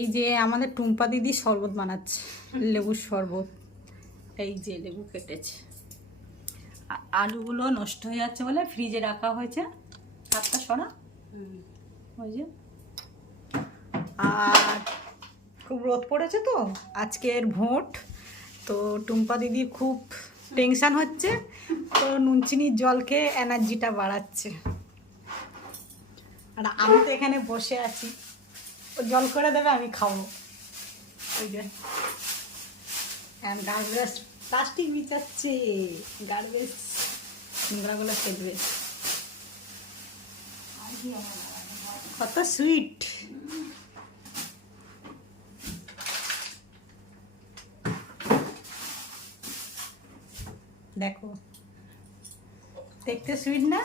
এই যে আমাদের টুম্পা দিদি শরবত বানাচ্ছে, লেবুর শরবত। এই যে লেবু কেটেছে, আলুগুলো নষ্ট হয়ে যাচ্ছে বলে ফ্রিজে রাখা হয়েছে। হাতটা সরা, ওই যে। আর খুব রোদ পড়েছে তো আজকের ভোট, তো টুম্পা দিদির খুব টেনশান হচ্ছে, তো নুন চিনির জল খেয়ে এনার্জিটা বাড়াচ্ছে। আর আমি তো এখানে বসে আছি, ও জল করে দেবে, আমি খাবো। ওই যে গার্বেজ প্লাস্টিক বিছাচ্ছে, গার্বেজ নোংরাগুলো ফেলবে। কত সুইট। দেখো দেখতে সুইট না?